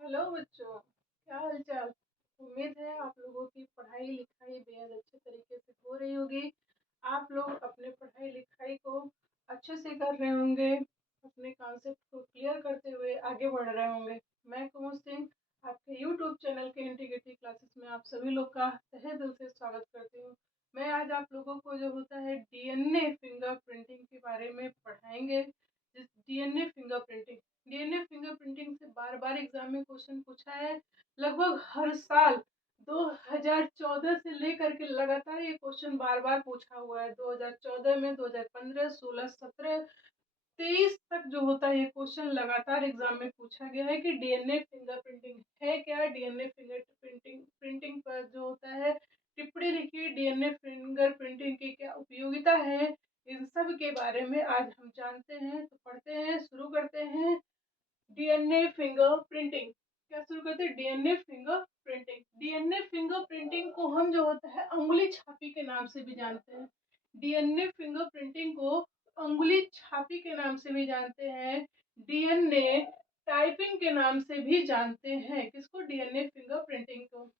Hello बच्चों, क्या हाल चाल। उम्मीद है आप लोगों की पढ़ाई लिखाई बेहद अच्छे तरीके से हो रही होगी। आप लोग अपने पढ़ाई लिखाई को अच्छे से कर रहे होंगे, अपने कॉन्सेप्ट को क्लियर करते हुए आगे बढ़ रहे होंगे। मैं कुमुद सिंह आपके यूट्यूब चैनल के इंटीग्रेटेड क्लासेस में आप सभी लोग का तहे दिल से स्वागत करती हूँ। मैं आज आप लोगों को जो होता है डीएनए फिंगर प्रिंटिंग के बारे में पढ़ाएंगे। DNA finger printing DNA fingerprinting से बार बार एग्जाम में क्वेश्चन पूछा है। लगभग हर साल 2014 से लेकर के लगातार ये क्वेश्चन बार बार पूछा हुआ है। 2014 में, 2015, 16, 17, 23 तक जो होता है ये क्वेश्चन लगातार एग्जाम में पूछा गया है कि डीएनए फिंगरप्रिंटिंग है क्या। डीएनए फिंगरप्रिंटिंग प्रिंटिंग पर जो होता है टिप्पणी लिखिए। डीएनए फिंगरप्रिंटिंग की क्या उपयोगिता है, इन सब के बारे में आज हम जानते हैं। तो पढ़ते हैं, शुरू करते हैं। डीएनए फिंगर प्रिंटिंग क्या शुरू करते हैं। DNA finger printing DNA finger printing को हम जो होता है अंगुली छापी के नाम से भी जानते हैं। डीएनए फिंगर प्रिंटिंग को अंगुली छापी के नाम से भी जानते हैं। डीएनए टाइपिंग के नाम से भी जानते हैं। किसको? डीएनए फिंगर प्रिंटिंग को।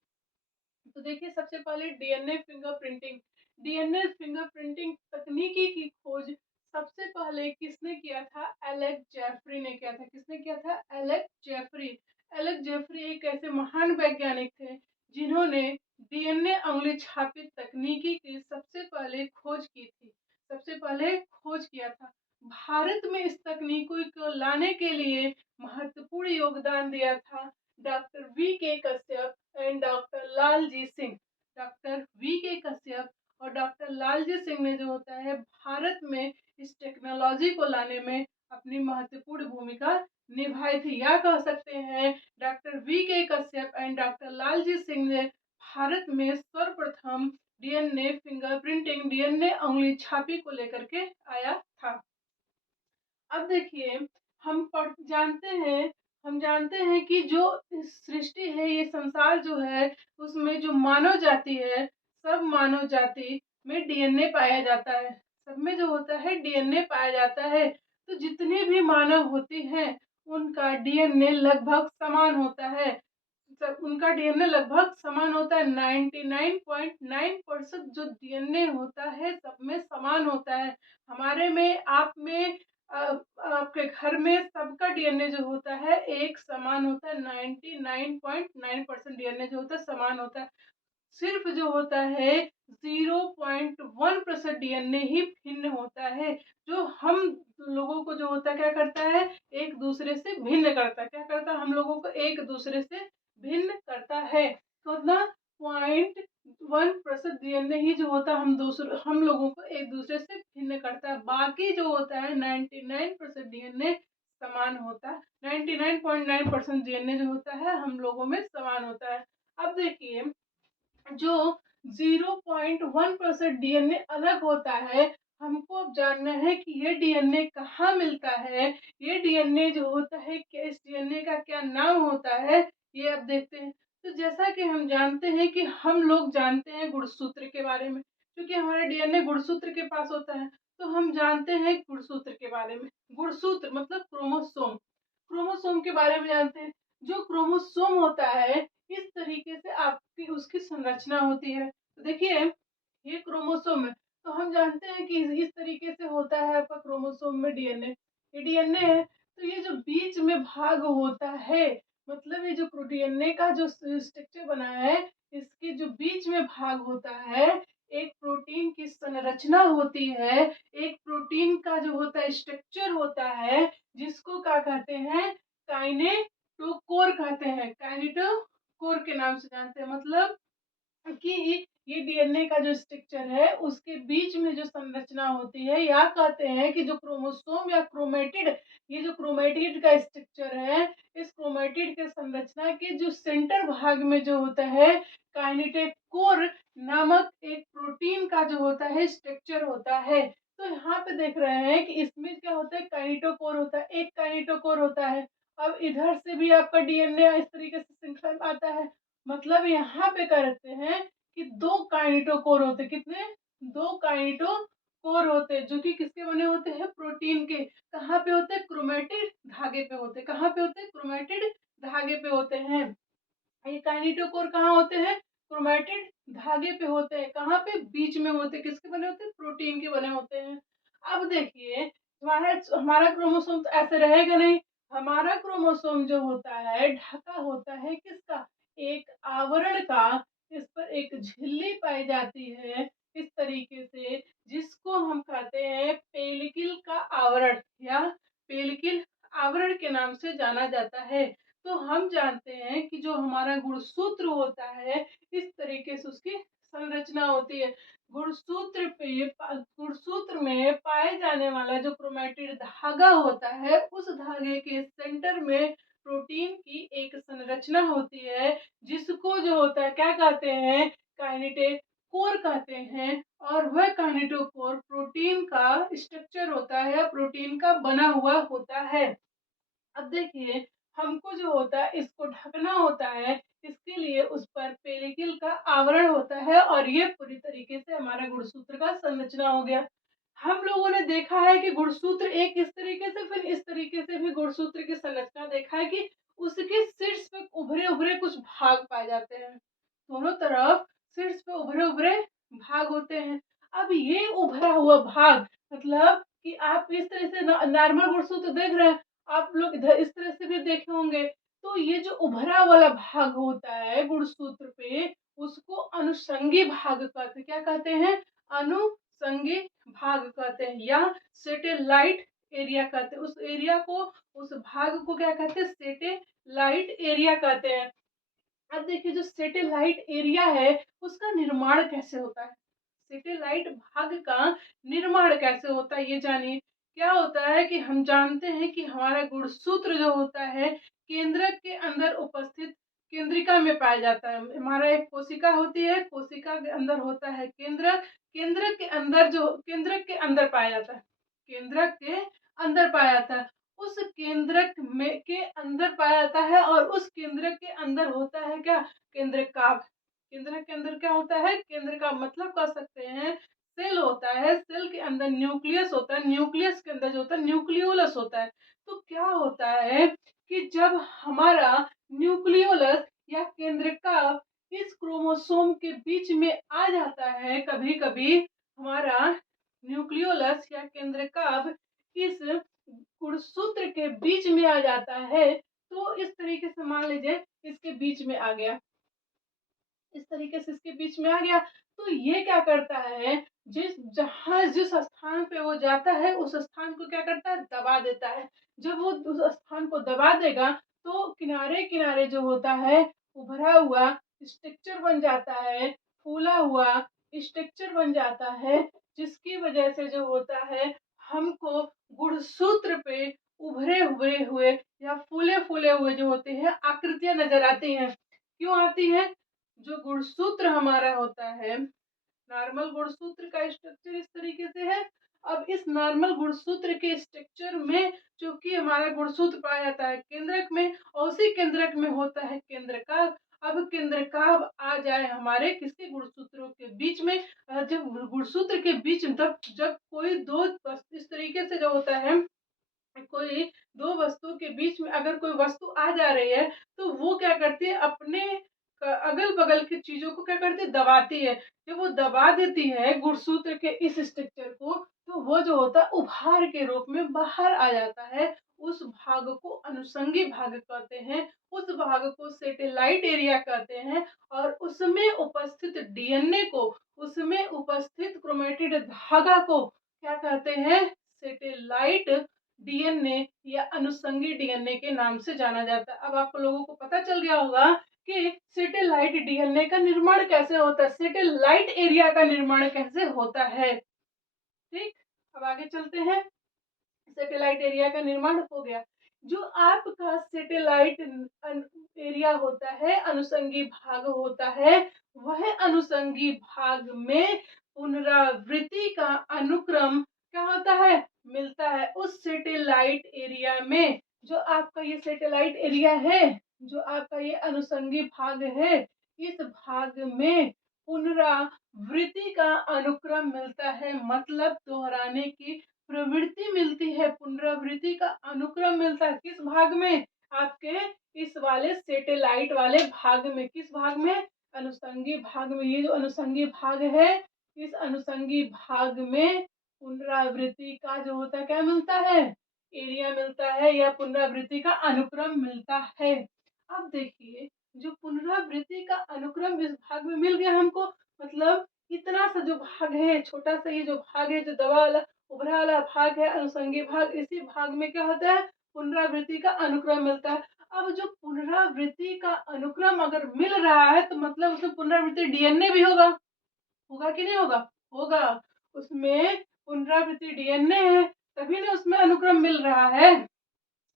तो देखिए, सबसे पहले डीएनए फिंगरप्रिंटिंग। डीएनए फिंगरप्रिंटिंग तकनीकी की खोज सबसे पहले किसने किया था? एलेक्स जेफरी ने किया था। किसने किया था? Alex Jeffrey. एलेक्स जेफरी एक ऐसे महान वैज्ञानिक थे जिन्होंने डीएनए अंगुली छापित तकनीकी की सबसे पहले खोज की थी, सबसे पहले खोज किया था। भारत में इस तकनीकी को लाने के लिए महत्वपूर्ण योगदान दिया था डॉक्टर वी के Kashyap and doctor Lalji Singh. Doctor V के कश्यप और डॉक्टर लालजी सिंह ने जो होता है भारत में इस टेक्नोलॉजी को लाने में अपनी महत्वपूर्ण भूमिका निभाई थी। या कह सकते हैं डॉक्टर वी के कश्यप एंड डॉक्टर लालजी सिंह ने भारत में सर्वप्रथम डीएनए फिंगरप्रिंटिंग, डीएनए उंगली छापी को लेकर के आया था। अब देखिए, हम जानते हैं कि जो सृष्टि है, ये संसार जो है, उसमें जो मानव जाति है, सब मानव जाति में डीएनए पाया जाता है। सब में जो होता है डीएनए पाया जाता है। तो जितने भी मानव होते हैं उनका डीएनए लगभग समान होता है। उनका डीएनए लगभग समान होता है। 99.9% जो डीएनए होता है सब में समान होता है। हमारे में, आप में, आपके घर में सबका डीएनए जो होता है एक समान होता है। 99.9% डीएनए जो होता है समान होता है। सिर्फ जो होता है 0.1% डीएनए ही भिन्न होता है, जो हम लोगों को जो होता है क्या करता है, एक दूसरे से भिन्न करता है। क्या करता है? हम लोगों को एक दूसरे से भिन्न करता है। तो ना 0.1% डीएनए ही जो होता है हम लोगों को एक दूसरे से भिन्न करता है। बाकी जो होता है 99% डीएनए समान होता है। 99.9% डीएनए जो होता है हम लोगों में समान होता है। अब देखिए, जो 0.1% डीएनए अलग होता है, हमको अब जानना है कि ये डीएनए कहाँ मिलता है। ये डीएनए जो होता है, इस डीएनए का क्या नाम होता है, ये अब देखते हैं। तो जैसा कि हम जानते हैं कि हम लोग जानते हैं गुणसूत्र के बारे में, क्योंकि हमारा डीएनए गुणसूत्र के पास होता है। तो हम जानते हैं गुणसूत्र के बारे में। गुणसूत्र मतलब क्रोमोसोम। क्रोमोसोम के बारे में जानते हैं। जो क्रोमोसोम होता है, इस तरीके से आपकी उसकी संरचना होती है। तो देखिए, ये क्रोमोसोम है। तो हम जानते हैं कि इस तरीके से होता है आपका क्रोमोसोम में डीएनए। ये डीएनए है। तो ये जो बीच में भाग होता है, मतलब ये जो डीएनए का जो स्ट्रक्चर बना है, इसके जो बीच में भाग होता है, एक प्रोटीन की संरचना होती है। एक प्रोटीन का जो होता है स्ट्रक्चर होता है, जिसको क्या कहते हैं? काइनेटोकोर कहते हैं। काइनेटोकोर के नाम से जानते हैं। मतलब कि ये डीएनए का जो स्ट्रक्चर है, उसके बीच में जो संरचना होती है, या कहते हैं कि जो क्रोमोसोम या क्रोमेटिड, ये जो क्रोमेटिड का स्ट्रक्चर है, इस क्रोमेटिड के संरचना के जो सेंटर भाग में जो होता है, काइनेटोकोर नामक एक प्रोटीन का जो होता है स्ट्रक्चर होता है। तो यहाँ पे देख रहे हैं कि इसमें क्या होता है, काइनेटोकोर होता है, एक काइनेटोकोर होता है। अब इधर से भी आपका डीएनए इस तरीके से श्रृंखला में आता है। मतलब यहाँ पे करते हैं कि दो काइनेटोकोर होते। कितने? दो काइनेटोकोर होते, जो कि किसके बने होते हैं? प्रोटीन के। कहाँ पे होते हैं? क्रोमेटिड धागे पे होते। कहाँ पे होते हैं? क्रोमेटिड धागे पे होते हैं। ये काइनेटोकोर कहाँ होते हैं? क्रोमैटिड धागे पे होते हैं। कहाँ पे? बीच में होते हैं। किसके बने होते हैं? प्रोटीन के बने होते हैं। अब देखिए, हमारा हमारा क्रोमोसोम तो ऐसे रहेगा नहीं। हमारा क्रोमोसोम जो होता है ढका होता है किसका? एक आवरण का। इस पर एक झिल्ली पाई जाती है इस तरीके से, जिसको हम कहते हैं पेलिकल का आवरण या पेलिकल आवरण के नाम से जाना जाता है। तो हम जानते हैं कि जो हमारा गुणसूत्र होता है इस तरीके से उसकी संरचना होती है। गुणसूत्र में पाए जाने वाला जो क्रोमैटिड धागा होता है, उस धागे के सेंटर में प्रोटीन की एक संरचना होती है, जिसको जो होता है क्या कहते हैं? काइनेटोकोर कहते हैं। और वह काइनेटोकोर प्रोटीन का स्ट्रक्चर होता है, प्रोटीन का बना हुआ होता है। अब देखिए, हमको जो होता है इसको ढकना होता है, इसके लिए उस पर पेलिकल का आवरण होता है और ये पूरी तरीके से हमारा गुणसूत्र का संरचना हो गया। हम लोगों ने देखा है कि गुणसूत्र एक इस तरीके से, फिर इस तरीके से भी गुणसूत्र की संरचना देखा है कि उसके शीर्ष पे उभरे उभरे कुछ भाग पाए जाते हैं। दोनों तरफ शीर्ष पे उभरे उभरे भाग होते हैं। अब ये उभरा हुआ भाग मतलब कि आप इस तरह से नॉर्मल गुणसूत्र देख रहे हैं, आप लोग इधर इस तरह से भी देखे होंगे। तो ये जो उभरा वाला भाग होता है गुणसूत्र पे, उसको अनुषंगी भाग कहते हैं। क्या कहते हैं? अनुषंगी भाग कहते हैं या सैटेलाइट एरिया कहते हैं। उस एरिया को, उस भाग को क्या कहते हैं? सैटेलाइट एरिया कहते हैं। अब देखिए, जो सैटेलाइट एरिया है उसका निर्माण कैसे होता है? सैटेलाइट भाग का निर्माण कैसे होता है ये जानिए। क्या होता है कि हम जानते हैं कि हमारा गुणसूत्र जो होता है केंद्रक के अंदर उपस्थित केंद्रिका में पाया जाता है। हमारा एक कोशिका होती है, कोशिका के अंदर होता है केंद्रक। केंद्रक के अंदर जो केंद्रक के अंदर पाया जाता है, केंद्रक के अंदर पाया जाता है। उस केंद्रक में के अंदर पाया जाता है और उस केंद्रक के अंदर होता है क्या? केंद्रकाभ। केंद्रक के अंदर क्या होता है? केंद्र का मतलब कह सकते हैं सेल होता है। सेल के अंदर न्यूक्लियस होता है, न्यूक्लियस के अंदर जो होता है न्यूक्लियोलस होता है। तो क्या होता है कि जब हमारा न्यूक्लियोलस या केंद्रकाभ इस क्रोमोसोम के बीच में आ जाता है, कभी कभी हमारा न्यूक्लियोलस या केंद्रकाभ इस गुणसूत्र के बीच में आ जाता है, तो इस तरीके से मान लीजिए इसके बीच में आ गया, इस तरीके से इसके बीच में आ गया, तो ये क्या करता है? जिस स्थान पे वो जाता है उस स्थान को क्या करता है? दबा देता है। जब वो उस स्थान को दबा देगा तो किनारे किनारे जो होता है उभरा हुआ स्ट्रक्चर बन जाता है, फूला हुआ स्ट्रक्चर बन जाता है, जिसकी वजह से जो होता है हमको गुणसूत्र पे उभरे उभरे हुए या फूले फूले हुए जो होते हैं आकृतियां नजर आती हैं। क्यों आती हैं? जो गुणसूत्र हमारा होता है, नॉर्मल गुणसूत्र का स्ट्रक्चर इस तरीके से है। अब इस नॉर्मल गुणसूत्र के स्ट्रक्चर में चूंकि हमारा गुणसूत्र पाया जाता है केंद्रक में, और उसी केंद्रक में होता है केंद्रकाभ। अब केंद्रकाभ आ जाए हमारे किसके? गुणसूत्रों के बीच में। जब गुणसूत्र के बीच जब जब कोई दो इस तरीके से जो होता है, कोई दो वस्तु के बीच में अगर कोई वस्तु आ जा रही है तो वो क्या करती है? अपने अगल बगल की चीजों को क्या करती है? दबाती है। जब वो दबा देती है गुणसूत्र के इस स्ट्रक्चर को, तो वो जो होता है उभार के रूप में बाहर आ जाता है। उस भाग को अनुषंगी भाग कहते हैं, उस भाग को सैटेलाइट एरिया कहते हैं। और उसमें उपस्थित डीएनए को, उसमें उपस्थित क्रोमैटिड धागा को क्या कहते हैं? सैटेलाइट डीएनए या अनुषंगी डीएनए के नाम से जाना जाता है। अब आप लोगों को पता चल गया होगा कि सैटेलाइट डीएनए का निर्माण कैसे होता है, सैटेलाइट एरिया का निर्माण कैसे होता है। ठीक, अब आगे चलते हैं। सैटेलाइट एरिया का निर्माण हो गया। जो आपका सैटेलाइट एरिया होता है, अनुषंगी भाग होता है, वह अनुषंगी भाग में पुनरावृत्ति का अनुक्रम क्या होता है? मिलता है। उस सैटेलाइट एरिया में जो आपका ये सैटेलाइट एरिया है, जो आपका ये अनुषंगी भाग है, इस भाग में पुनरावृत्ति का अनुक्रम मिलता है, मतलब दोहराने की प्रवृत्ति मिलती है। पुनरावृत्ति का अनुक्रम मिलता है किस भाग में? आपके इस वाले सेटेलाइट वाले भाग में। किस भाग में? अनुषंगी भाग में। ये जो अनुषंगी भाग है, इस अनुषंगी भाग में पुनरावृत्ति का जो होता है क्या मिलता है? एरिया मिलता है या पुनरावृत्ति का अनुक्रम मिलता है। अब देखिए, जो पुनरावृत्ति का अनुक्रम इस भाग में मिल गया हमको, मतलब इतना सा जो भाग है, छोटा सा ये जो भाग है, जो दबा वाला उभरा वाला भाग है, अनुषंगी भाग, इसी भाग में क्या होता है? पुनरावृत्ति का अनुक्रम मिलता है। अब जो पुनरावृत्ति का अनुक्रम अगर मिल रहा है तो मतलब उसमें पुनरावृत्ति डीएनए भी होगा। होगा कि नहीं होगा? होगा। उसमें पुनरावृत्ति डीएनए है, तभी ना उसमें अनुक्रम मिल रहा है।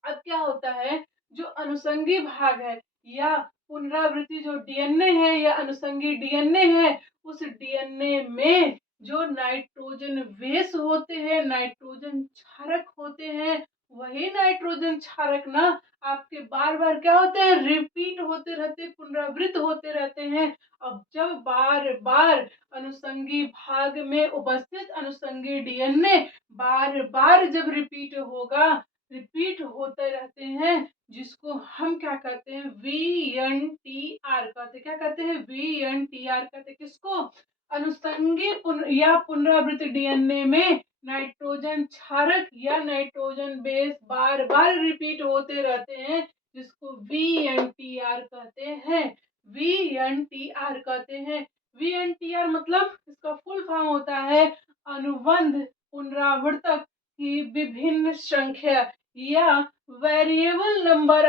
अब क्या होता है, जो अनुषंगी भाग है या पुनरावृत्ति जो डीएनए है या अनुषंगी डीएनए है, उस डीएनए में जो नाइट्रोजन बेस होते हैं, नाइट्रोजन क्षारक होते हैं, वही नाइट्रोजन क्षारक ना आपके बार बार क्या होते हैं? रिपीट होते रहते, पुनरावृत्त होते रहते हैं। अब जब बार बार अनुषंगी भाग में उपस्थित अनुषंगी डीएनए बार बार जब रिपीट होगा, रिपीट होते रहते हैं, जिसको हम क्या कहते हैं? VNTR कहते हैं। क्या कहते हैं? VNTR कहते हैं। किसको? अनुषंगी या पुनरावृत्त डीएनए में नाइट्रोजन क्षारक या नाइट्रोजन बेस बार बार रिपीट होते रहते हैं, जिसको VNTR कहते हैं। VNTR कहते हैं। VNTR मतलब इसका फुल फॉर्म होता है अनुबंध पुनरावर्तक की विभिन्न संख्या या variable number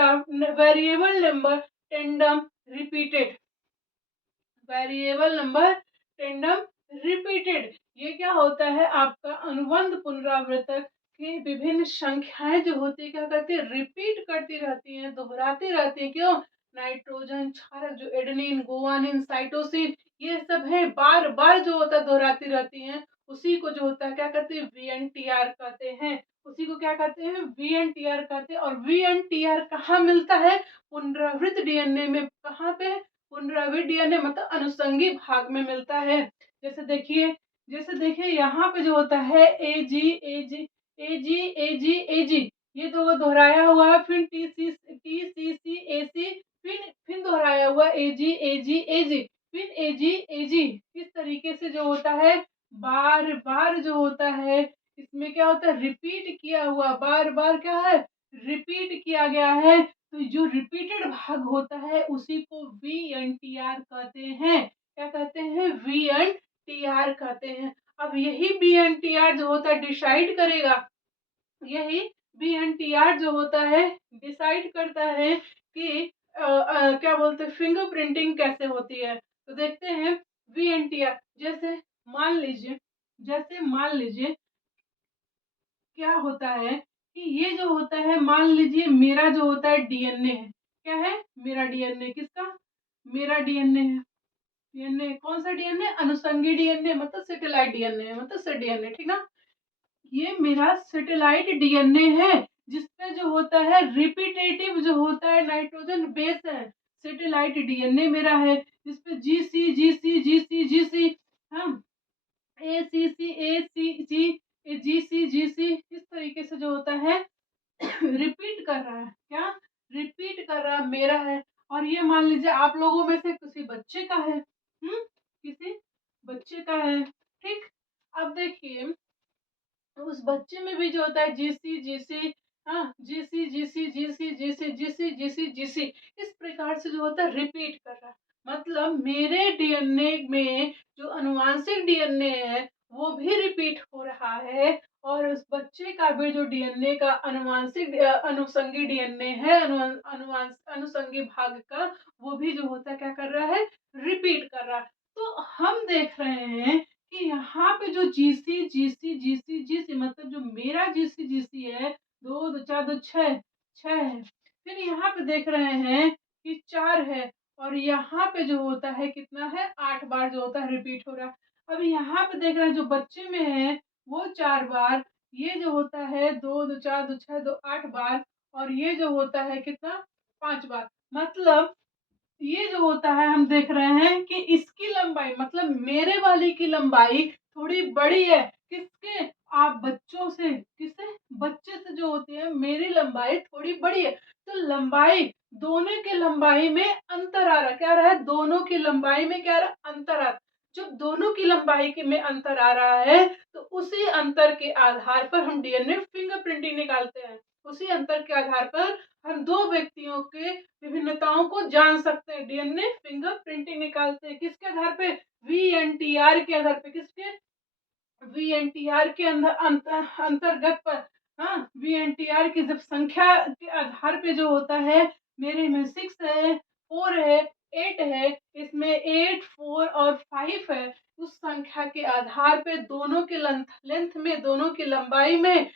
tandem repeated. Variable number tandem repeated, ये क्या होता है? आपका अनुबंध पुनरावर्तक की विभिन्न संख्याएं जो होती है क्या करती है? रिपीट करती रहती हैं, दोहराती रहती हैं। क्यों? नाइट्रोजन क्षारक जो एडेनिन, गुआनिन, साइटोसिन, ये सब है, बार बार जो होता है दोहराती रहती हैं। उसी को जो होता है क्या कहते हैं? VNTR कहते हैं। उसी को क्या कहते हैं? VNTR कहते हैं। और VNTR कहाँ मिलता है? पुनरावृत्त डीएनए में। कहाँ पे? पुनरावृत्त डीएनए मतलब अनुषंगी भाग में मिलता है। जैसे देखिए यहाँ पे जो होता है AG ये तो दोहराया हुआ है, फिर TCC फिर दोहराया हुआ AG फिर AG। इस तरीके से जो होता है बार बार जो होता है, इसमें क्या होता है? रिपीट किया हुआ, बार बार क्या है? रिपीट किया गया है। तो जो रिपीटेड भाग होता है उसी को VNTR कहते हैं। क्या कहते हैं? VNTR कहते हैं। अब यही VNTR जो होता है डिसाइड करेगा, यही VNTR जो होता है डिसाइड करता है कि क्या बोलते हैं, फिंगरप्रिंटिंग कैसे होती है। तो देखते हैं VNTR। जैसे मान लीजिए क्या होता है कि ये जो होता है, मान लीजिए मेरा जो होता है डीएनए है। क्या है? मेरा डीएनए। किसका? मेरा डीएनए है। डीएनए कौन सा डीएनए? अनुषंगी डीएनए मतलब सेटेलाइट डीएनए मतलब सेट डीएनए, ठीक ना? ये मेरा सेटेलाइट डीएनए है, जिसपे जो होता है रिपीटेटिव जो होता है नाइट्रोजन बेस है। सेटेलाइट डीएनए मेरा है, जिसपे GC हम ACC इस तरीके से जो होता है रिपीट कर रहा है। क्या? रिपीट कर रहा मेरा है। और ये मान लीजिए आप लोगों में से किसी बच्चे का है, किसी बच्चे का है, ठीक। अब देखिए उस बच्चे में भी जो होता है GC हाँ, GC इस प्रकार से जो होता है रिपीट कर रहा है। मतलब मेरे डीएनए में जो अनुवांशिक डीएनए है वो भी रिपीट हो रहा है, और उस बच्चे का भी जो डीएनए का अनुवांशिक अनुषंगी डीएनए है, अनुषंगी भाग का, वो भी जो होता है क्या कर रहा है? रिपीट कर रहा है। तो हम देख रहे हैं कि यहाँ पे जो GC मतलब जो मेरा GC है, 2 2 4 2 6 है। फिर यहाँ पे देख रहे हैं कि 4 है, और यहाँ पे जो होता है कितना है? 8 बार जो होता है रिपीट हो रहा है। अब यहाँ पे देख रहे हैं जो बच्चे में है वो 4 बार, ये जो होता है 2 2 4 2 6 2 8 बार, और ये जो होता है कितना? 5 बार। मतलब ये जो होता है हम देख रहे हैं कि इसकी लंबाई मतलब मेरे वाली की लंबाई थोड़ी बड़ी है। किसके? आप बच्चों से। किससे? बच्चे से जो होती है मेरी लंबाई थोड़ी बड़ी है, तो लंबाई दोनों की लंबाई में अंतर आ रहा है। क्या आ रहा है? दोनों की लंबाई में क्या आ रहा है? अंतर आ रहा है। जब दोनों की लंबाई के में अंतर आ रहा है तो उसी अंतर के आधार पर हम डीएनए फिंगरप्रिंटिंग निकालते हैं। उसी अंतर के आधार पर हम दो व्यक्तियों के विभिन्नताओं को जान सकते हैं। डीएनए फिंगरप्रिंटिंग निकालते हैं किसके आधार पे? वीएनटीआर के आधार पे। किसके? वीएनटीआर के अंतर्गत पर। हाँ, वीएनटीआर की जब संख्या के आधार पे जो होता है, मेरे में 6 है, 4 है, 8 है, इसमें 8, 4 और 5 है। उस संख्या के आधार पे दोनों के लेंथ में, दोनों की लंबाई में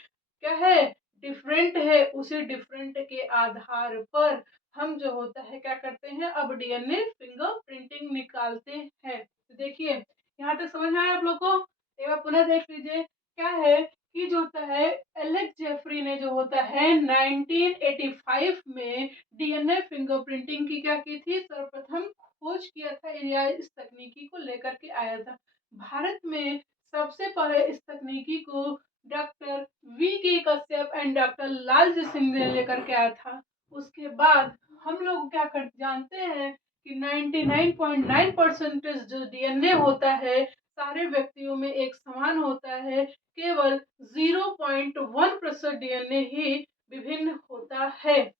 क्या है? डिफरेंट है। उसी डिफरेंट के आधार पर हम जो होता है क्या करते हैं? अब डीएनए फिंगरप्रिंटिंग निकालते हैं। तो देखिए, यहाँ तक समझ में आया आप लोग को? एक बार पुनः देख लीजिए। क्या है कि जो होता है, एलेक्स जेफरी ने जो होता है 1985 में डीएनए फिंगरप्रिंटिंग की क्या की थी? सर्वप्रथम खोज किया था या इस तकनीकी को लेकर के आया था। भारत में सबसे पहले इस तकनीकी को डॉक्टर वी के कश्यप एंड डॉक्टर लालजी सिंह ने लेकर के आया था। उसके बाद हम लोग क्या कर जानते हैं कि 99.9% जो डीएनए होता है सारे व्यक्तियों में एक समान होता है। केवल 0.1% डीएनए ही विभिन्न होता है।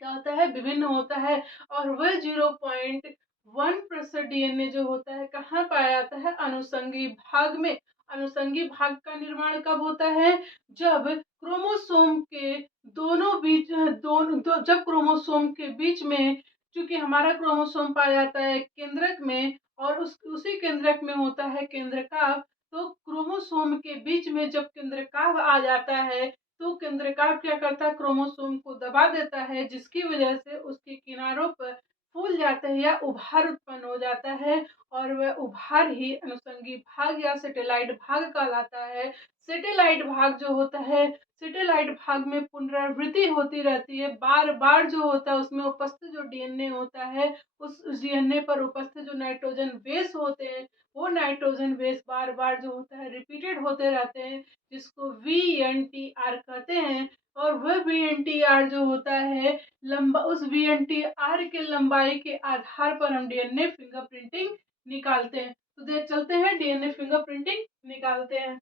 क्या होता है? विभिन्न होता है। और वह 0.1% डीएनए जो होता है कहाँ पाया जाता है? अनुषंगी भाग में। अनुषंगी भाग का निर्माण कब होता है? जब क्रोमोसोम के दोनों बीच जब क्रोमोसोम के बीच में, क्योंकि हमारा क्रोमोसोम पाया जाता है केंद्रक में और उसी केंद्रक में होता है केंद्रकाव। तो क्रोमोसोम के बीच में जब केंद्रकाव आ जाता है तो केंद्रकाव क्या करता है? क्रोमोसोम को दबा देता है, जिसकी वजह से उसके किनारों पर फूल जाते हैं या उभार उत्पन्न हो जाता है और वह उभार ही अनुषंगी भाग या सेटेलाइट भाग कहलाता है। सेटेलाइट भाग जो होता है, सेटेलाइट भाग में पुनरावृत्ति होती रहती है। बार बार जो होता है उसमें उपस्थित जो डीएनए होता है, उस डीएनए पर उपस्थित जो नाइट्रोजन बेस होते हैं, वो नाइट्रोजन बेस बार बार जो होता है रिपीटेड होते रहते हैं, जिसको वीएनटीआर कहते हैं। और वह वीएनटीआर जो होता है लंबा, उस वीएनटीआर के लंबाई के आधार पर हम डीएनए फिंगरप्रिंटिंग निकालते हैं। तो देख चलते हैं डीएनए फिंगरप्रिंटिंग निकालते हैं।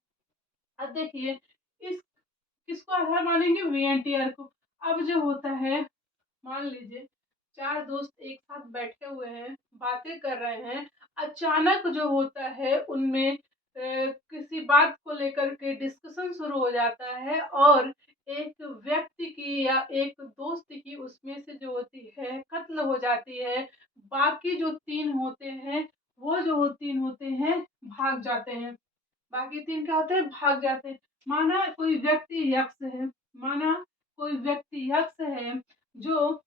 अब देखिए, इस किसको आधार मानेंगे? वीएनटीआर को। अब जो होता है, मान लीजिए 4 दोस्त एक साथ बैठे हुए हैं, बातें कर रहे हैं। अचानक जो होता है उनमें किसी बात को लेकर के डिस्कशन शुरू हो जाता है और एक व्यक्ति की या एक दोस्त की उसमें से जो होती है कत्ल हो जाती है। बाकी जो 3 होते हैं, वो जो 3 होते हैं भाग जाते हैं। बाकी 3 क्या होते हैं? भाग जाते हैं। माना कोई व्यक्ति यक्ष है, माना कोई व्यक्ति यक्ष है जो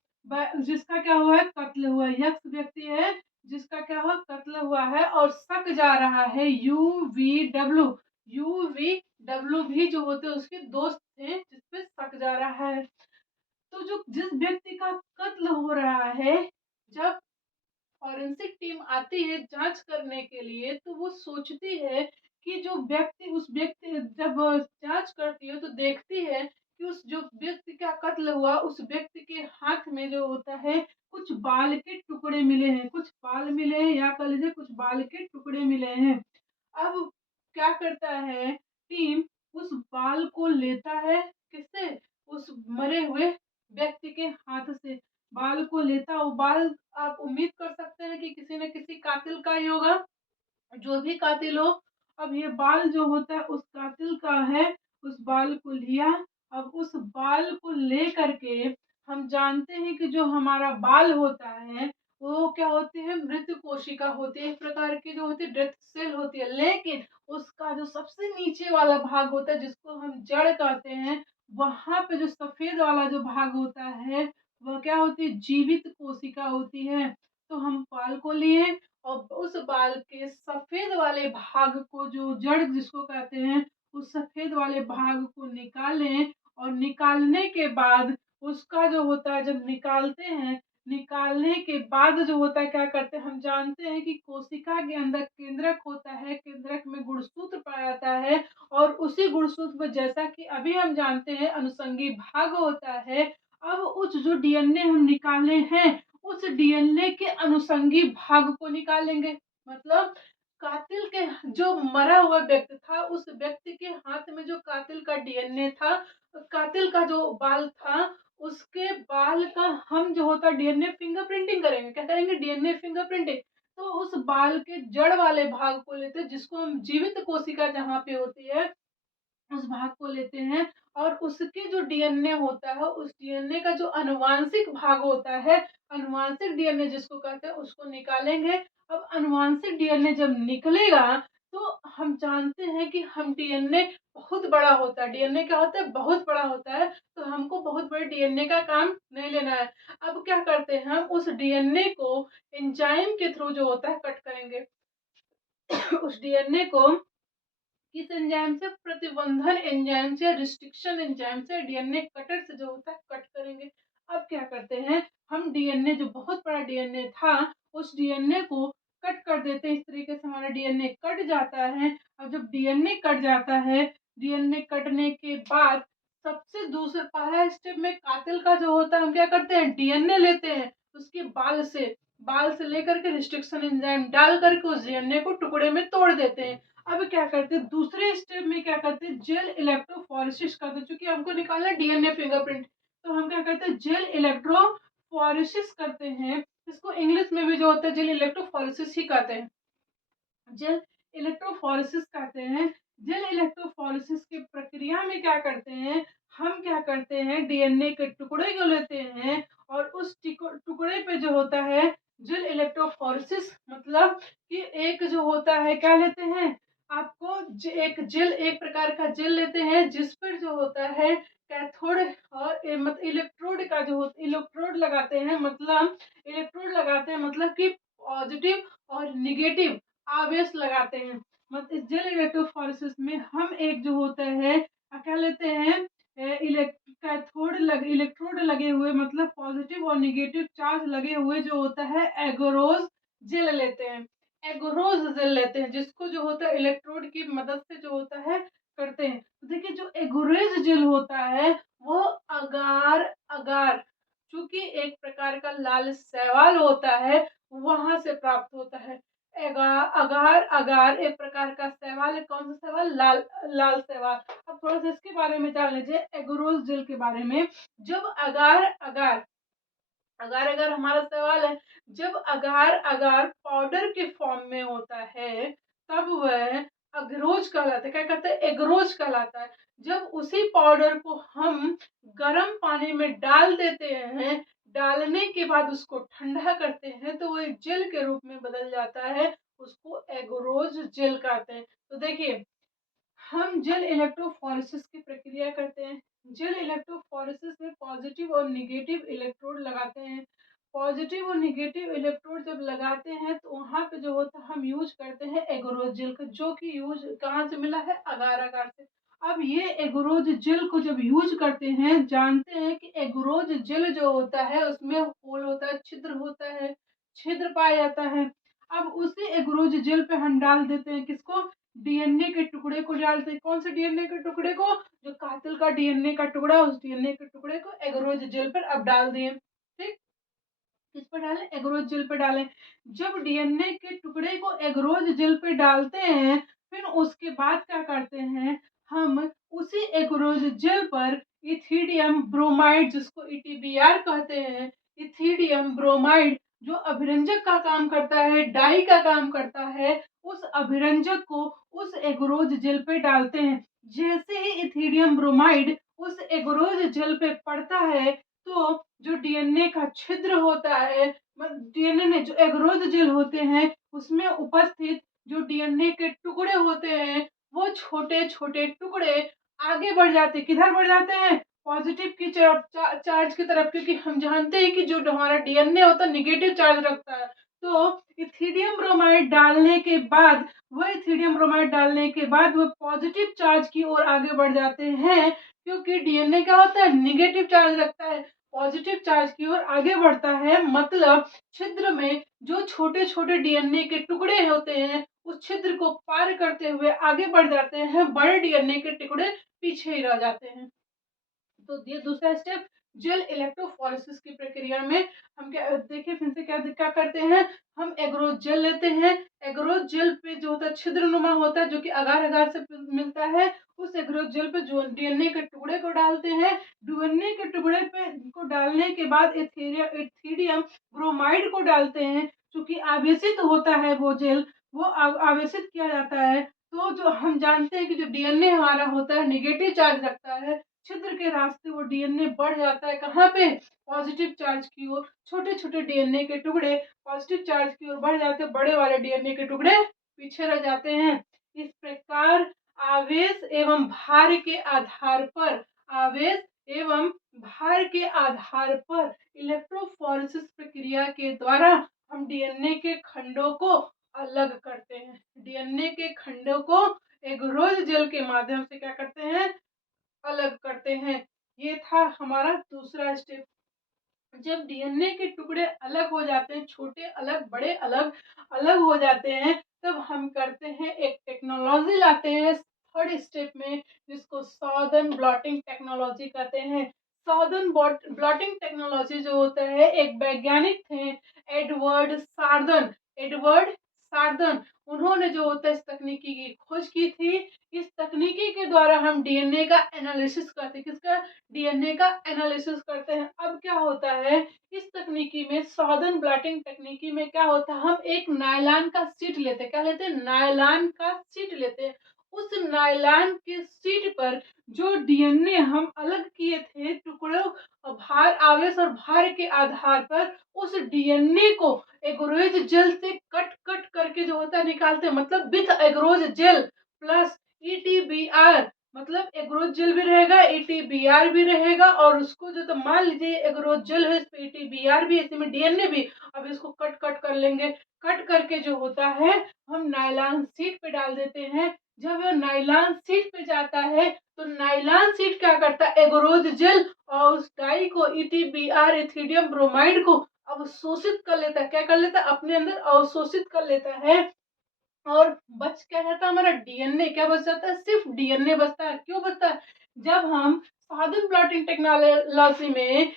जिसका क्या हुआ है? कत्ल हुआ है। यक्ष व्यक्ति है जिसका क्या हुआ? कत्ल हुआ है और शक जा रहा है यूवीडब्ल्यू। यूवीडब्ल्यू भी जो होते हैं उसके दोस्त थे जिसपे शक जा रहा है। तो जो जिस व्यक्ति का कत्ल हो रहा है, जब फॉरेंसिक टीम आती है जांच करने के लिए, तो वो सोचती है कि जो व्यक्ति, उस व्यक्ति जब जांच करती है तो देखती है कि उस जो व्यक्ति का कत्ल हुआ उस व्यक्ति के हाथ में जो होता है कुछ बाल के टुकड़े मिले हैं, कुछ बाल मिले हैं या कह लीजिए कुछ बाल के टुकड़े मिले हैं। अब क्या करता है टीम? उस बाल को लेता है, किससे? उस मरे हुए व्यक्ति के हाथ से बाल को लेता। वो बाल आप उम्मीद कर सकते हैं कि किसी न किसी कातिल का ही होगा, जो भी कातिल हो। अब ये बाल जो होता है उस कातिल का है, उस बाल को लिया। अब उस बाल को ले करके हम जानते हैं कि जो हमारा बाल होता है वो क्या होती है? मृत कोशिका होती है, एक प्रकार की जो होती है डेथ सेल होती है। लेकिन उसका जो सबसे नीचे वाला भाग होता है जिसको हम जड़ कहते हैं, वहां पे जो सफेद वाला जो भाग होता है वह क्या होती है? जीवित कोशिका होती है। तो हम बाल को लिए और उस बाल के सफेद वाले भाग को, जो जड़ जिसको कहते हैं, उस सफेद वाले भाग को निकालें और निकालने के बाद उसका जो होता है, जब निकालते हैं, निकालने के बाद जो होता है क्या करते हैं, हम जानते हैं कि कोशिका के अंदर केंद्रक होता है, केंद्रक में गुणसूत्र पाया जाता है और उसी गुणसूत्र में जैसा कि अभी हम जानते हैं अनुषंगी भाग होता है। अब उस जो डीएनए हम निकाले हैं उस डीएनए के अनुषंगी भाग को निकालेंगे। मतलब कातिल के जो मरा हुआ व्यक्ति था उस व्यक्ति के हाथ में जो कातिल का डीएनए था, कातिल का जो बाल था उसके बाल का हम जो होता डीएनए फिंगरप्रिंटिंग करेंगे। क्या करेंगे? DNA fingerprinting. तो उस बाल के जड़ वाले भाग को लेते हैं जिसको हम जीवित कोशिका जहाँ पे होती है उस भाग को लेते हैं और उसके जो डीएनए होता है उस डीएनए का जो आनुवांशिक भाग होता है, आनुवांशिक डीएनए जिसको कहते हैं, उसको निकालेंगे। अब आनुवांशिक डीएनए जब निकलेगा तो हम जानते हैं कि हम डीएनए बहुत बड़ा होता है। डीएनए क्या होता है? बहुत बड़ा होता है। तो हमको बहुत बड़े डीएनए का काम नहीं लेना है। अब क्या करते हैं, हम उस डीएनए को एंजाइम के थ्रू जो होता है कट करेंगे। उस डीएनए को किस एंजाइम से? प्रतिबंधन एंजाइम से, रिस्ट्रिक्शन एंजाइम से, डीएनए कटर से जो होता है कट करेंगे। अब क्या करते हैं, हम डीएनए जो बहुत बड़ा डीएनए था उस डीएनए को कट कर देते हैं। इस तरीके से हमारा डीएनए कट जाता है। अब जब डीएनए कट जाता है, डीएनए कटने के बाद सबसे दूसरा पहला स्टेप में कातिल का जो होता है हम क्या करते हैं, डीएनए लेते हैं उसके बाल से लेकर के रिस्ट्रिक्शन एंजाइम डाल करके उस डीएनए को टुकड़े में तोड़ देते हैं। अब क्या करते हैं, दूसरे स्टेप में क्या करते हैं, जेल इलेक्ट्रोफोरेसिस करते हैं। क्योंकि हमको निकालना डीएनए फिंगरप्रिंट, तो हम क्या करते हैं, जेल इलेक्ट्रोफोरेसिस करते हैं। इसको इंग्लिश में भी जो होता है जेल इलेक्ट्रोफोरेसिस ही कहते हैं। जेल इलेक्ट्रोफोरेसिस कहते हैं। जेल इलेक्ट्रोफोरेसिस की प्रक्रिया में क्या करते हैं, हम क्या करते हैं, डीएनए के टुकड़े को लेते हैं और उस टुकड़े पे जो होता है जेल इलेक्ट्रोफोरेसिस, मतलब कि एक जो होता है क्या लेते हैं, आपको एक जेल, एक प्रकार का जेल लेते हैं जिस पर जो होता है कैथोड और मतलब इलेक्ट्रोड लगाते हैं। मतलब इलेक्ट्रोड लगाते हैं मतलब कि पॉजिटिव और निगेटिव आवेश लगाते हैं। मतलब इस जेल इलेक्ट्रोफोरेसिस में हम एक जो होता है क्या लेते हैं, इलेक्ट्रोड लगे हुए, मतलब पॉजिटिव और निगेटिव चार्ज लगे हुए जो होता है एगोरोज जेल लेते हैं। एगोरोज जेल लेते हैं जिसको जो होता है इलेक्ट्रोड की मदद से जो होता है करते हैं। तो देखिए जो एगोरेज जेल होता है वो अगार अगार चूंकि एक प्रकार का लाल शैवाल होता है वहां से प्राप्त होता है। अगार अगार एक प्रकार का शैवाल है। कौन सा शैवाल? लाल शैवाल। अब थोड़ा सा इसके बारे में जान लीजिए, एगोरोज जेल के बारे में। जब अगार अगार अगार अगार हमारा सवाल है, जब अगार अगार पाउडर के फॉर्म में होता है तब वह अगरोज कहलाता है। क्या कहते हैं? एगरोज कहलाता है। जब उसी पाउडर को हम गर्म पानी में डाल देते हैं, डालने के बाद उसको ठंडा करते हैं तो वो एक जेल के रूप में बदल जाता है, उसको एगरोज जेल कहते हैं। तो देखिए हम जेल इलेक्ट्रोफोरेसिस की प्रक्रिया करते हैं। जेल इलेक्ट्रोफोरेसिस में पॉजिटिव और निगेटिव इलेक्ट्रोड लगाते हैं। पॉजिटिव और निगेटिव इलेक्ट्रोड जब लगाते हैं तो वहां पे जो होता है हम यूज करते हैं एगोरोज जेल का, जो कि यूज कहाँ से मिला है? अगार अगार से। अब ये एगोरोज जेल को जब यूज करते हैं, जानते हैं कि एगोरोज जेल जो होता है उसमें होल होता है, छिद्र होता है, छिद्र पाया जाता है। अब उसी एगोरोज जेल पे हम डाल देते हैं किसको? डीएनए के टुकड़े को डालते हैं। कौन से डीएनए के टुकड़े को? जो कातिल का डीएनए का टुकड़ा, उस डीएनए के टुकड़े को एगरोज जेल पर अब डाल दिए। ठीक, किस पर डालें? एगरोज जेल पर डालें। जब डीएनए के टुकड़े को एगरोज जेल पे डालते हैं फिर उसके बाद क्या करते हैं, हम उसी एगरोज जेल पर इथिडियम ब्रोमाइड, जिसको ईटीबीआर कहते हैं, इथिडियम ब्रोमाइड जो अभिरंजक का काम करता है, डाई का काम करता है, उस अभिरंजक को उस एगरोज जेल पे डालते हैं। जैसे ही इथिडियम ब्रोमाइड उस एगरोज जेल पे पड़ता है तो जो डीएनए का छिद्र होता है, डीएनए में जो एगरोज जेल होते हैं उसमें उपस्थित जो डीएनए के टुकड़े होते हैं वो छोटे छोटे टुकड़े आगे बढ़ जाते हैं। किधर बढ़ जाते हैं? पॉजिटिव की चार्ज की तरफ, क्योंकि हम जानते हैं कि जो हमारा डीएनए होता है निगेटिव चार्ज रखता है। तो इथिडियम ब्रोमाइड डालने के बाद वो पॉजिटिव चार्ज की ओर आगे बढ़ जाते हैं, क्योंकि डीएनए क्या होता है? निगेटिव चार्ज रखता है। पॉजिटिव चार्ज की ओर आगे बढ़ता है, मतलब छिद्र में जो छोटे-छोटे डीएनए के टुकड़े होते हैं, उस छिद्र को पार करते हुए आगे बढ़ जाते हैं, बड़े डीएनए के टुकड़े पीछे ही रह जाते हैं। तो ये दूसरा स्टेप जेल इलेक्ट्रोफोरेसिस की प्रक्रिया में हम क्या देखिए फिर से क्या करते हैं, हम एग्रोज जेल लेते हैं। एग्रोज जेल पे जो होता है छिद्रनुमा होता है, जो कि अगार-अगार से मिलता है। उस एग्रोज जेल पे जो डीएनए के टुकड़े को डालते हैं। डीएनए के टुकड़े पे को डालने के बाद इथेरियम ब्रोमाइड को डालते हैं। चूँकि आवेशित होता है वो जेल, वो आवेशित किया जाता है। तो जो हम जानते हैं कि जो डीएनए हमारा होता है नेगेटिव चार्ज रखता है, छिद्र के रास्ते वो डीएनए बढ़ जाता है कहाँ पे, पॉजिटिव चार्ज की ओर। छोटे-छोटे डीएनए के टुकड़े पॉजिटिव चार्ज की ओर बढ़ जाते हैं, बड़े वाले डीएनए के टुकड़े पीछे रह जाते हैं। इस प्रकार आवेश एवं भार के आधार पर आवेश एवं भार के आधार पर इलेक्ट्रोफोरेसिस प्रक्रिया के द्वारा हम डीएनए के खंडों को अलग करते हैं। डीएनए के खंडों को एग्रोज जेल के माध्यम से क्या करते हैं, अलग करते हैं। ये था हमारा दूसरा स्टेप। जब डीएनए के टुकड़े अलग हो जाते हैं, छोटे अलग, बड़े अलग, अलग हो जाते हैं, तब हम करते हैं एक टेक्नोलॉजी लाते हैं थर्ड स्टेप में, जिसको सॉदर्न ब्लॉटिंग टेक्नोलॉजी कहते हैं। सॉदर्न ब्लॉटिंग टेक्नोलॉजी जो होता है, एक वैज्ञानिक थे एडवर्ड सार्दन, उन्होंने जो होता है इस तकनीकी की खोज की थी। इस तकनीकी के द्वारा हम डीएनए का एनालिसिस करते हैं। किसका? डीएनए का एनालिसिस करते हैं। अब क्या होता है इस तकनीकी में, सॉदर्न ब्लॉटिंग तकनीकी में क्या होता है, हम एक नायलॉन का शीट लेते हैं। क्या लेते हैं? नायलॉन का शीट लेते हैं। उस नायलॉन के शीट पर जो डीएनए हम अलग किए थे टुकड़ों भार, आवेश और भार के आधार पर, उस डीएनए को एग्रोज जेल से कट कट करके जो होता है निकालते हैं। मतलब विथ एग्रोज जेल प्लस ईटीबीआर, मतलब एग्रोज जेल भी रहेगा, ईटीबीआर भी रहेगा, और उसको जो, तो मान लीजिए एग्रोज जेल है, इसमें ईटीबीआर भी, इसी में डीएनए भी। अब इसको कट कट कर लेंगे। कट करके जो होता है हम नायलॉन शीट पे डाल देते हैं। जब ये नायलॉन शीट पे जाता है तो नायलॉन शीट क्या करता है, एग्रोज जेल और उस डाई को, ईटीबीआर इथिडियम ब्रोमाइड को अवशोषित कर लेता है। क्या कर लेता है? अपने अंदर अवशोषित कर लेता है। और बच क्या जाता है हमारा डीएनए। क्या बच जाता है? सिर्फ डीएनए बचता है। क्यों बचता है? जब हम सॉदर्न ब्लॉटिंग टेक्नोलॉजी में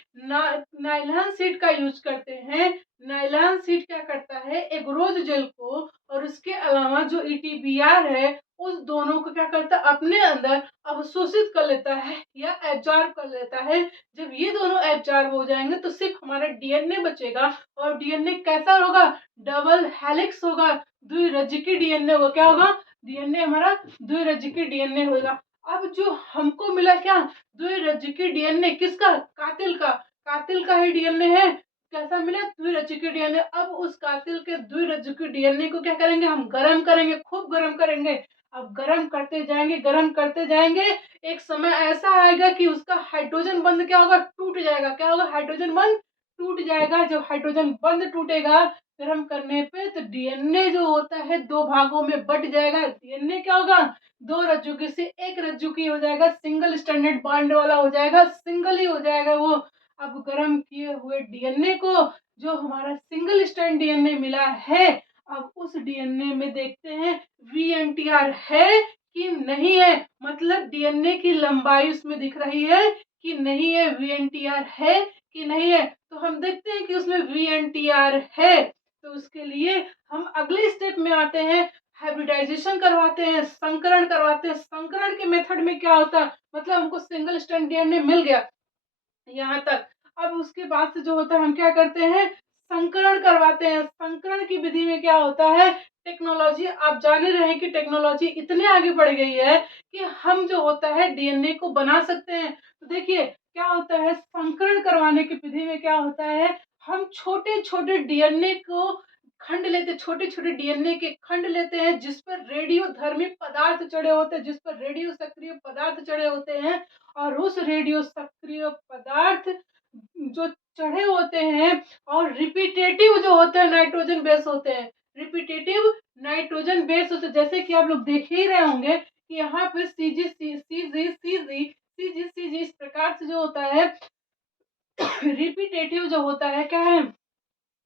नायलॉन शीट का यूज करते हैं, नायलॉन शीट क्या करता है, एग्रोज जेल को और उसके अलावा जो ईटीबीआर है, उस दोनों को क्या करता है, अपने अंदर अवशोषित कर लेता है या एब्जॉर्ब कर लेता है। जब ये दोनों एब्जॉर्ब हो जाएंगे तो सिर्फ हमारा डीएनए बचेगा। और डीएनए कैसा होगा? डबल हेलिक्स होगा, द्विरज्जिकी डीएनए होगा। क्या होगा? डीएनए हमारा द्विरज्जिकी डीएनए होगा। अब जो हमको मिला क्या? द्विरज्जिकी डीएनए। किसका? कातिल का। कातिल का ही डीएनए है। कैसा मिला? द्विरज्जिकी डीएनए। अब उस कातिल के द्विरज्जिकी डीएनए को क्या करेंगे, हम गर्म करेंगे, खूब गर्म करेंगे। अब गर्म करते जाएंगे, गर्म करते जाएंगे, एक समय ऐसा आएगा कि उसका हाइड्रोजन बंध क्या होगा? टूट जाएगा। क्या होगा? हाइड्रोजन बंध टूट जाएगा। जब हाइड्रोजन बंध टूटेगा गर्म करने पे, तो डीएनए जो होता है दो भागों में बट जाएगा। डीएनए क्या होगा? दो रज्जुकी से एक रज्जुकी हो जाएगा, सिंगल स्टैंडर्ड बॉन्ड वाला हो जाएगा, सिंगल ही हो जाएगा वो। अब गर्म किए हुए डीएनए को, जो हमारा सिंगल स्ट्रैंड डीएनए मिला है, अब उस डीएनए में देखते हैं वीएनटीआर है कि नहीं है। मतलब डीएनए की लंबाई उसमें दिख रही है कि नहीं है, वीएनटीआर है कि नहीं है। तो हम देखते हैं कि उसमें वीएनटीआर है। तो उसके लिए हम अगले स्टेप में आते हैं, हाइब्रिडाइजेशन करवाते हैं, संकरण करवाते हैं। संकरण के मेथड में क्या होता है, मतलब हमको सिंगल स्ट्रैंड डीएनए मिल गया यहाँ तक। अब उसके बाद से जो होता है हम क्या करते हैं, संकरण करवाते हैं। संकरण की विधि में क्या होता है, टेक्नोलॉजी, आप जान ही रहे हैं कि टेक्नोलॉजी इतने आगे बढ़ गई है कि हम जो होता है डीएनए को बना सकते हैं। तो देखिए क्या होता है, संकरण करवाने की विधि में क्या होता है, हम छोटे छोटे डीएनए को खंड लेते, छोटे छोटे डीएनए के खंड लेते हैं जिस पर रेडियोधर्मी पदार्थ चढ़े होते हैं, जिस पर रेडियो सक्रिय पदार्थ चढ़े होते हैं। और उस रेडियो सक्रिय पदार्थ जो चढ़े होते हैं और रिपीटेटिव जो होते हैं नाइट्रोजन बेस होते हैं, रिपीटेटिव नाइट्रोजन बेस होते हैं। जैसे कि आप लोग देख ही रहे होंगे कि यहाँ पे सीजी सी सी जी सी जी सी जी सी जी इस प्रकार से जो होता है रिपीटेटिव जो होता है क्या है,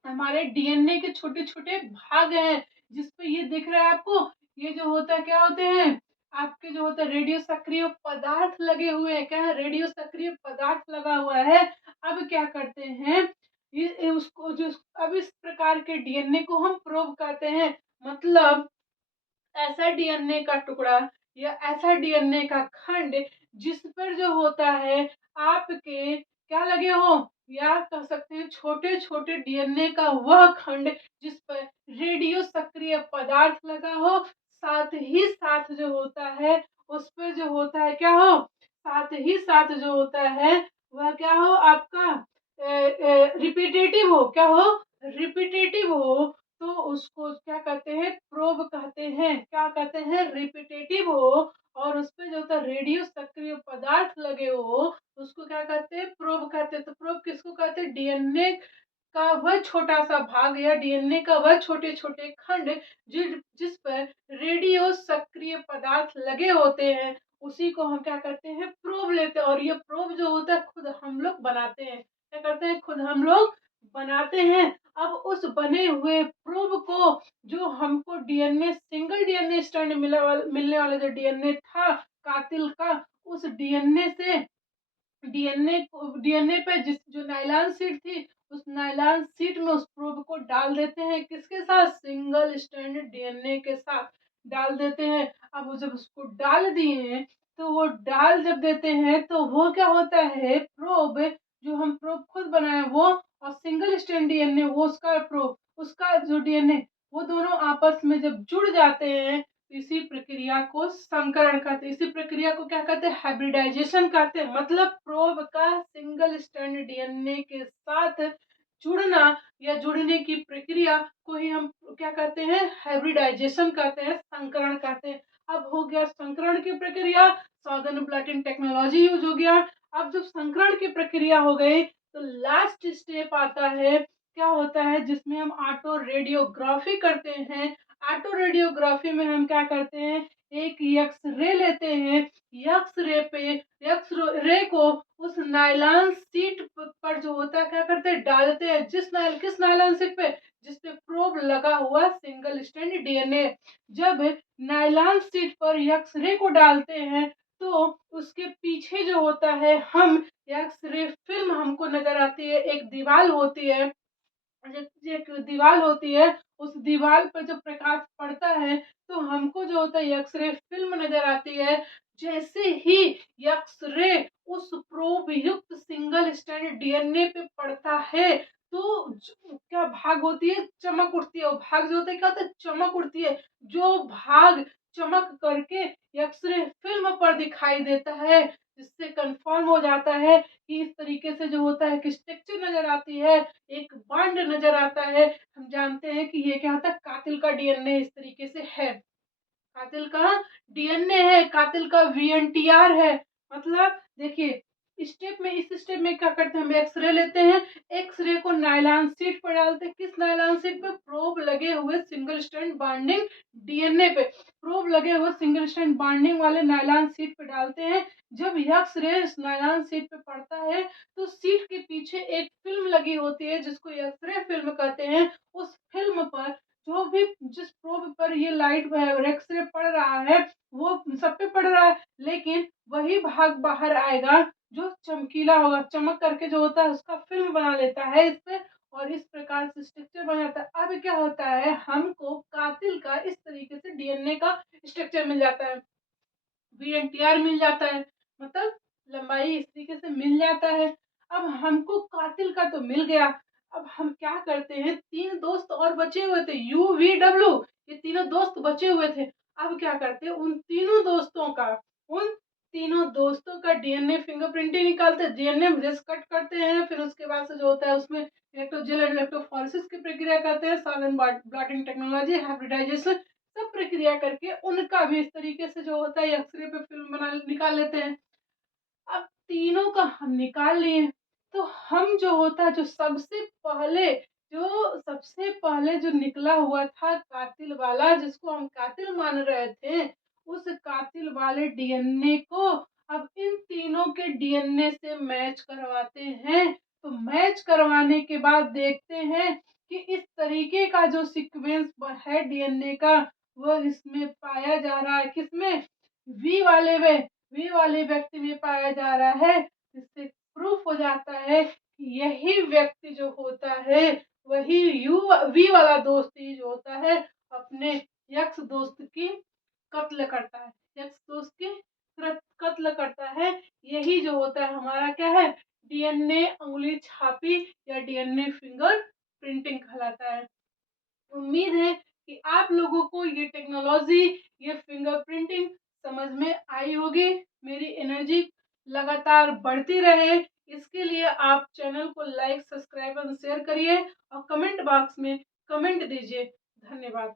हमारे डीएनए के छोटे-छोटे भाग हैं, जिस पे ये दिख रहा है आपको, ये जो होता है क्या होते हैं, आपके जो होता है रेडियो सक्रिय पदार्थ लगे हुए हैं, क्या है, रेडियो सक्रिय पदार्थ लगा हुआ है। अब क्या करते हैं, ये उसको जो अब इस प्रकार के डीएनए को हम प्रोब कहते हैं। मतलब ऐसा डीएनए का टुकड़ा या ऐसा डीएनए का खंड जिस पर जो होता है आपके क्या लगे हो, या कह सकते हैं छोटे-छोटे डीएनए का वह खंड जिस पर रेडियो सक्रिय पदार्थ लगा हो, साथ ही साथ जो होता है उस पे जो होता है क्या हो, साथ ही साथ जो होता है वह क्या हो आपका रिपीटेटिव हो, क्या हो, रिपीटेटिव हो, तो उसको क्या कहते हैं, प्रोब कहते हैं। क्या कहते हैं, रिपीटेटिव हो और उस पे जो होता है रेडियो सक्रिय पदार्थ लगे हो, उसको क्या कहते हैं, प्रोब कहते हैं। तो प्रोब किसको कहते हैं, डीएनए का वह छोटा सा भाग या डीएनए का वह छोटे-छोटे खंड जिस पर रेडियो सक्रिय पदार्थ लगे होते हैं, उसी को हम क्या कहते हैं, प्रोब लेते हैं। और ये प्रोब जो होता है खुद हम लोग बनाते हैं। क्या करते हैं, खुद हम लोग बनाते हैं। अब उस बने हुए प्रोब को जो हमको डीएनए सिंगल डीएनए स्ट्रैंड मिलने वाला जो डीएनए था कातिल का, उस डीएनए पे जिस जो नायलॉन शीट थी, उस नायलॉन शीट में उस प्रोब को डाल देते हैं, किसके साथ, सिंगल स्ट्रैंड डीएनए के साथ डाल देते हैं। अब वो जब उसको डाल दिए, तो वो डाल जब देते हैं तो वो क्या होता है, प्रोब जो हम प्रोब खुद बनाए वो और सिंगल स्ट्रैंड डीएनए वो उसका प्रोब, उसका जो डीएनए, वो दोनों आपस में जब जुड़ जाते हैं, इसी प्रक्रिया को संकरण कहते हैं। इसी प्रक्रिया को क्या कहते हैं, हाइब्रिडाइजेशन कहते हैं। मतलब प्रोब का सिंगल स्ट्रैंड डीएनए के साथ जुड़ना या जुड़ने की प्रक्रिया को ही हम क्या कहते हैं, हाइब्रिडाइजेशन कहते हैं, संकरण कहते हैं। अब हो गया संकरण की प्रक्रिया, साउदर्न ब्लॉटिंग टेक्नोलॉजी यूज हो गया। अब जब संकरण की प्रक्रिया हो गई तो लास्ट स्टेप आता है, क्या होता है, जिसमें हम ऑटो रेडियोग्राफी करते हैं। ऑटो रेडियोग्राफी में हम क्या करते हैं, एक एक्स-रे लेते हैं, एक्स-रे पे एक्स-रे को उस नायलॉन शीट पर जो होता है क्या करते हैं, डालते हैं। किस नायलॉन शीट पे, जिस पे प्रोब लगा हुआ सिंगल स्ट्रैंड डीएनए। जब नायलॉन शीट पर एक्स-रे को डालते हैं तो उसके पीछे जो होता है, हम एक्स-रे फिल्म हमको नजर आती है, एक दीवार होती है, एक दीवार होती है, उस दीवार पर जब प्रकाश पड़ता है तो हमको जो होता है एक्स-रे फिल्म नजर आती है। जैसे ही एक्स-रे उस प्रोब युक्त सिंगल स्ट्रैंड डीएनए पे पड़ता है तो क्या भाग होती है, चमक उठती है। वो भाग जो होता है क्या होता है, चमक उठती है। जो भाग चमक करके एक्स-रे फिल्म पर दिखाई देता है, जिससे कंफर्म हो जाता है कि इस तरीके से जो होता है कि स्ट्रक्चर नजर आती है, एक बॉन्ड नजर आता है। हम जानते हैं कि ये क्या होता है, कातिल का डीएनए इस तरीके से है। कातिल का डीएनए है, कातिल का वीएनटीआर है। मतलब देखिए, इस स्टेप में क्या करते हैं, हम एक्स-रे लेते हैं, एक्स-रे को नायलॉन शीट पर डालते हैं। किस नायलॉन शीट पे, प्रोब लगे हुए सिंगल स्ट्रैंड बॉन्डिंग डीएनए पे, प्रोब लगे हुए सिंगल स्ट्रैंड बॉन्डिंग वाले नायलॉन शीट पे डालते हैं। जब एक्स-रे इस नायलॉन शीट पे पड़ता है तो शीट के पीछे एक फिल्म लगी होती है जिसको एक्स-रे फिल्म कहते हैं। उस फिल्म पर जो भी जिस प्रोब पर ये लाइट एक्स-रे पड़ रहा है वो सब पे पड़ रहा है, लेकिन वही भाग बाहर आएगा जो चमकीला होगा, चमक करके जो होता है उसका फिल्म बना लेता है इस पे, और इस प्रकार से स्ट्रक्चर बन जाता है। अब क्या होता है, हमको कातिल का इस तरीके से डीएनए का स्ट्रक्चर मिल जाता है, वीएनटीआर मिल जाता है, मतलब लंबाई इस तरीके से मिल जाता है। अब हमको कातिल का तो मिल गया। अब हम क्या करते हैं, 3 दोस्त और बचे हुए थे, यू वी डब्ल्यू, ये तीनों दोस्त बचे हुए थे। अब क्या करते हैं, उन तीनों दोस्तों का डीएनए फिंगरप्रिंटिंग निकालते हैं, डीएनए ब्रेस कट करते हैं, फिर उसके बाद से जो होता है उसमें इलेक्ट्रोजेल एंड इलेक्ट्रोफोरेसिस की प्रक्रिया करते हैं, साधन ब्लॉटिंग टेक्नोलॉजी, हाइब्रिडाइजेशन, सब प्रक्रिया करके उनका भी इस तरीके से जो होता है एक्स-रे पे फिल्म बना निकाल लेते हैं। अब तीनों का हम निकाल लिए, तो हम जो होता है, जो सबसे पहले जो निकला हुआ था कातिल वाला, जिसको हम कातिल मान रहे थे, उस कातिल वाले डीएनए को अब इन तीनों के डीएनए से मैच करवाते हैं। तो मैच करवाने के बाद देखते हैं कि इस तरीके का जो सीक्वेंस है डीएनए का वो इसमें पाया जा रहा है, किसमें, वी वाले व्यक्ति में पाया जा रहा है। इससे प्रूफ हो जाता है कि यही व्यक्ति जो होता है वही वी वाला दोस्त ही जो होता है अपने एक्स दोस्त की कत्ल करता है, एक्स दोस्त की कत्ल करता है। यही जो होता है हमारा क्या है, डीएनए अंगुली छापी या डीएनए फिंगर प्रिंटिंग कहलाता है। उम्मीद है कि आप लोगों को ये टेक्नोलॉजी, ये फिंगर प्रिंटिंग समझ में आई होगी। मेरी एनर्जी लगातार बढ़ती रहे इसके लिए आप चैनल को लाइक, सब्सक्राइब और शेयर करिए और कमेंट बॉक्स में कमेंट दीजिए। धन्यवाद।